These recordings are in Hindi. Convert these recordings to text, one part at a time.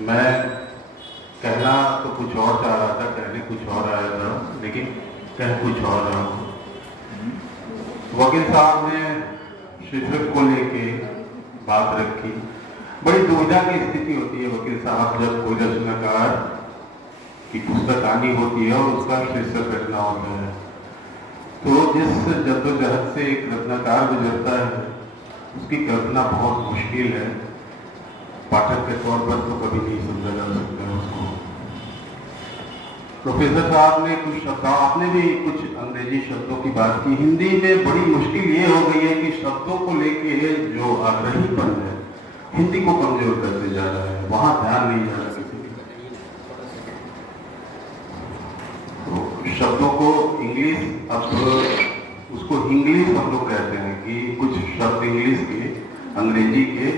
मैं कहना तो कुछ और चाह रहा था, कहने कुछ और आया था, लेकिन कह कुछ और रहा हूँ। वकील साहब ने शीर्षक को लेके बात रखी। बड़ी दुविधा की स्थिति होती है वकील साहब, जब कोई रचनाकार की पुस्तक आनी होती है और उसका शीर्षक रखना होता है। तो जिस जद्दोजहद से एक रचनाकार गुजरता है, उसकी कल्पना बहुत मुश्किल है। पाठक के तौर पर तो कभी नहीं समझा जा सकता है उसको। प्रोफेसर साहब ने कुछ शब्द, आपने भी कुछ अंग्रेजी शब्दों की बात की। हिंदी में बड़ी मुश्किल ये हो गई है कि शब्दों को लेके जो आग्रहीपन है हिंदी को कमजोर करते जा रहा है, वहां ध्यान नहीं जा रहा किसी का। तो शब्दों को इंग्लिश, अब उसको इंग्लिश हम लोग कहते हैं कि कुछ शब्द इंग्लिश के, अंग्रेजी के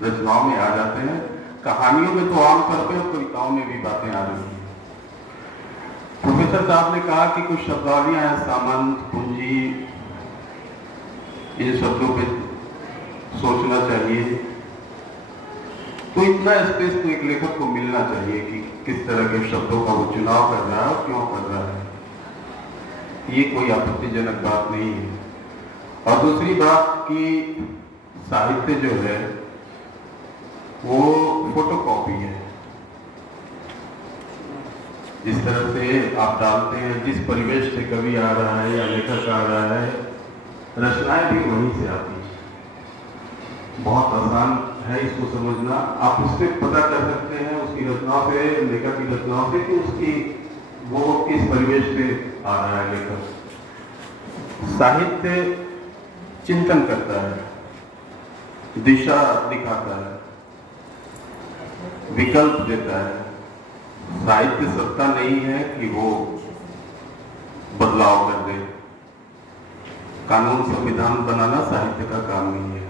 रचनाओं में आ जाते हैं। कहानियों में तो आमतौर पर, कविताओं में भी बातें आ रही हैं। प्रोफेसर साहब ने कहा कि कुछ शब्दावलियां हैं, सामंत, पूंजी, इन शब्दों पे सोचना चाहिए। तो इतना स्पेस तो एक लेखक को मिलना चाहिए कि किस तरह के शब्दों का वो चुनाव कर रहा है और क्यों कर रहा है। ये कोई आपत्तिजनक बात नहीं है। और दूसरी बात कि साहित्य जो है वो फोटोकॉपी है। जिस तरह से आप डालते हैं, जिस परिवेश से कवि आ रहा है या लेखक आ रहा है, रचनाएं भी वहीं से आती हैं। बहुत आसान है इसको समझना। आप उससे पता कर सकते हैं, उसकी रचनाओं से, लेखक की रचनाओं से, कि उसकी वो किस परिवेश से आ रहा है लेखक। साहित्य चिंतन करता है, दिशा दिखाता है, विकल्प देता है। साहित्य सत्ता नहीं है कि वो बदलाव कर दे। कानून संविधान बनाना साहित्य का काम नहीं है।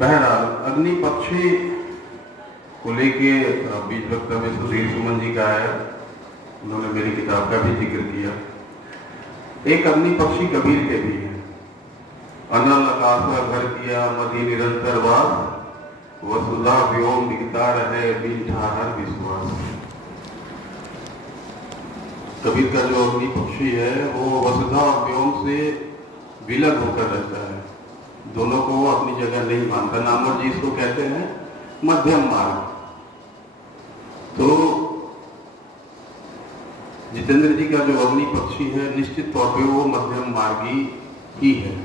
बहरहाल अग्नि पक्षी को लेके बीच वक्तव्य सुधीर सुमन जी का है, उन्होंने मेरी किताब का भी जिक्र किया। एक अग्नि पक्षी कबीर के भी है। अनल आकाश घर किया मधी निरंतर वास, वसुधा व्योम दिखता रहे बिन ठाहर विश्वास। कबीर का जो अग्नि पक्षी है वो वसुधा और व्योम से विलग होकर रहता है, दोनों को वो अपनी जगह नहीं मानता। नामवर जी इसको कहते हैं मध्यम मार्ग। तो जितेंद्र जी का जो अग्नि पक्षी है, निश्चित तौर पे वो मध्यम मार्गी ही है।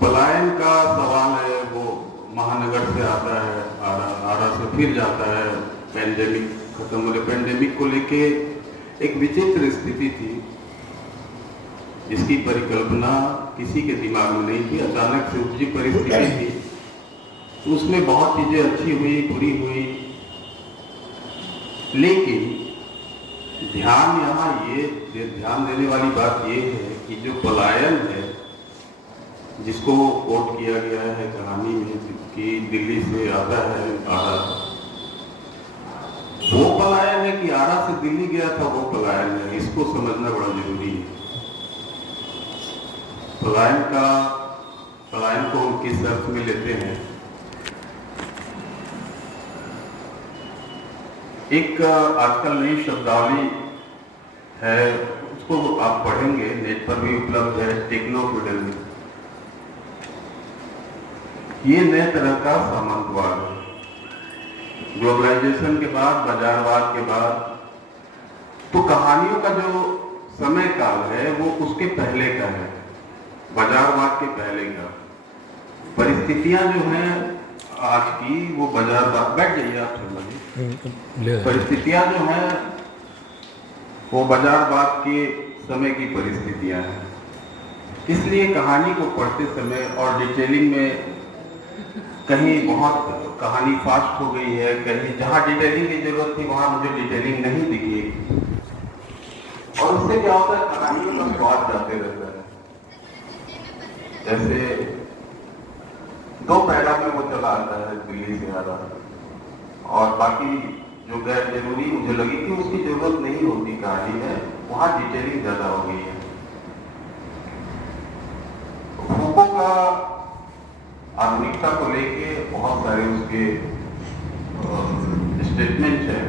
पलायन का सवाल है, वो महानगर से आता है, आरा से फिर जाता है। पेंडेमिक खत्म होने, पेंडेमिक को लेके एक विचित्र स्थिति थी जिसकी परिकल्पना किसी के दिमाग में नहीं थी, अचानक से उपजी परिस्थिति थी। तो उसमें बहुत चीजें अच्छी हुई, बुरी हुई, लेकिन ध्यान यहाँ ये ध्यान देने वाली बात ये है कि जो पलायन है, जिसको कोट किया गया है कहानी में कि दिल्ली से आता है आरा, वो पलायन है कि आरा से दिल्ली गया था वो पलायन है। इसको समझना बड़ा जरूरी है। पलायन को हम किस अर्थ में लेते हैं। एक आजकल नई शब्दावली है, उसको आप पढ़ेंगे, नेट पर भी उपलब्ध है, टेक्नोफिडल। ये नए तरह का सामंतवाद है। ग्लोबलाइजेशन के बाद, बाजारवाद के बाद, तो कहानियों का जो समय काल है वो उसके पहले का है, बाजारवाद के पहले का। परिस्थितियां जो हैं आज की वो बाजारवाद, बैठ जाइए आप समझिए, परिस्थितियां जो हैं वो बाजारवाद के समय की परिस्थितियां हैं। इसलिए कहानी को पढ़ते समय और डिटेलिंग में कहीं बहुत कहानी फास्ट हो गई है, कहीं जहां डिटेलिंग की जरूरत थी वहां मुझे डिटेलिंग नहीं दिखी। और उससे क्या होता है, कहानियों का स्वाद जाते रहता है। जैसे दो पैरा में वो चला आता है दिल्ली से आ रहा, और बाकी जो गैर जरूरी मुझे लगी थी उसकी जरूरत नहीं होती कहानी में, वहां डिटेलिंग ज्यादा हो गई है। फूको का आधुनिकता को लेके बहुत सारे उसके स्टेटमेंट है,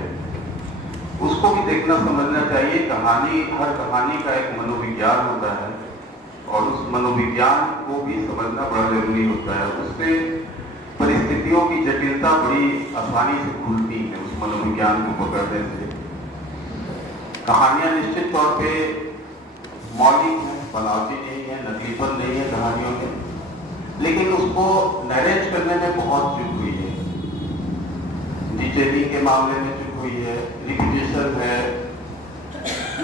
उसको भी देखना समझना चाहिए। कहानी, हर कहानी का एक मनोविज्ञान होता है और उस मनोविज्ञान को भी समझना बड़ा जरूरी होता है। उससे परिस्थितियों की जटिलता बड़ी आसानी से खुलती है उस मनोविज्ञान को पकड़ने से। कहानियां निश्चित तौर पे मौलिक है, बनावटी नहीं है, नकलीपन नहीं है कहानियों में, लेकिन उसको नरेट करने में बहुत चूक हुई है। डिटेलिंग के मामले में चूक हुई है, रिपीटेशन है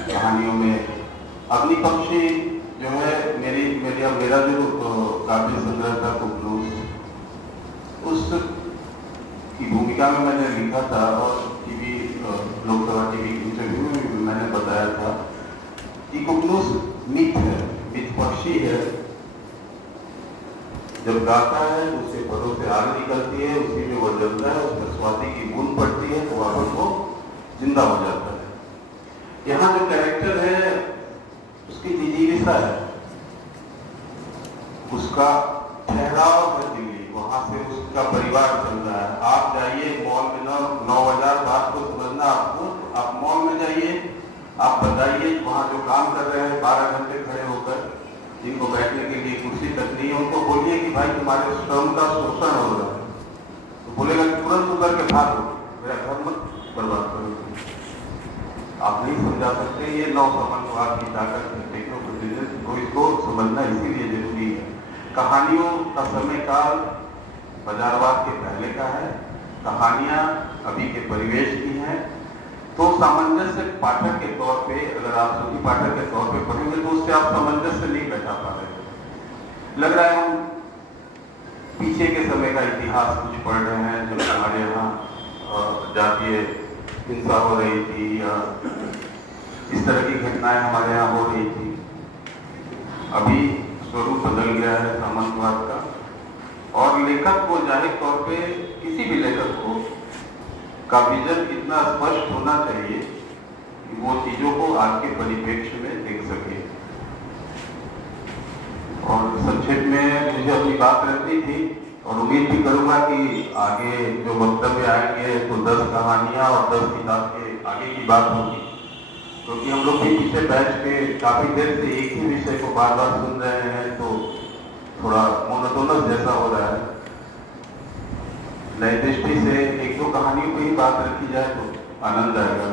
कहानियों में। अग्निपक्षी जो है मेरा जो काव्य संग्रह था कुकलूस, उस की भूमिका में मैंने लिखा था और टीवी लोकसभा टीवी इंटरव्यू में भी मैंने बताया था कि कुकलूस मिथ है, मिथ पक्षी है। जब गाता है उसके परों से आग निकलती है, उसी में वो जलता है, उसमें स्वाति की बूंद पड़ती है तो वापस वो जिंदा हो जाता है। यहाँ जो कैरेक्टर है उसकी जिजीविसा है, उसका ठहराव है दिल्ली, वहां से उसका परिवार चल रहा है। आप जाइए मॉल में, 9,000 बात को समझना आपको, आप मॉल में जाइए, आप बताइए वहां जो काम कर रहे हैं 12 घंटे खड़े होकर, जिनको बैठने के लिए कुर्सी तक नहीं है, उनको बोलिए कि भाई तुम्हारे श्रम का शोषण हो रहा है, तो बोलेगा कि तुरंत उतर के भागो, मेरा घर मत बर्बाद करो। आप नहीं समझा सकते, ये नवसमाजवाद की ताकत है, टेक्नोक्रेटिज्म को, इसको समझना इसीलिए जरूरी है। कहानियों का समय काल बाजारवाद के पहले का है, कहानियां अभी के परिवेश की हैं, तो सामंजस्य पाठक के तौर पे, अगर आप सभी पाठक के तौर पे पढ़ेंगे तो उससे आप सामंजस्य नहीं बैठा पा रहे। लग रहा है हम पीछे के समय का इतिहास कुछ पढ़ रहे हैं, जब हमारे यहाँ जातीय हिंसा हो रही थी या इस तरह की घटनाएं हमारे यहाँ हो रही थी। अभी स्वरूप बदल गया है सामंतवाद का, और लेखक को जाहिर तौर पे, किसी भी लेखक को का विजन इतना स्पष्ट होना चाहिए कि वो चीजों को आज के परिप्रेक्ष्य में देख सके। और संक्षेप में मुझे अपनी बात रखनी थी और उम्मीद भी करूंगा कि आगे जो वक्तव्य आएंगे तो 10 कहानियां और 10 किताब के आगे की बात होगी, क्योंकि हम लोग भी पीछे बैठ के काफी देर से एक ही विषय को बार बार सुन रहे हैं तो थोड़ा मोनोटोनस जैसा हो रहा है। नई दृष्टि से 1-2 कहानियों पर ही बात रखी जाए तो आनंद आएगा।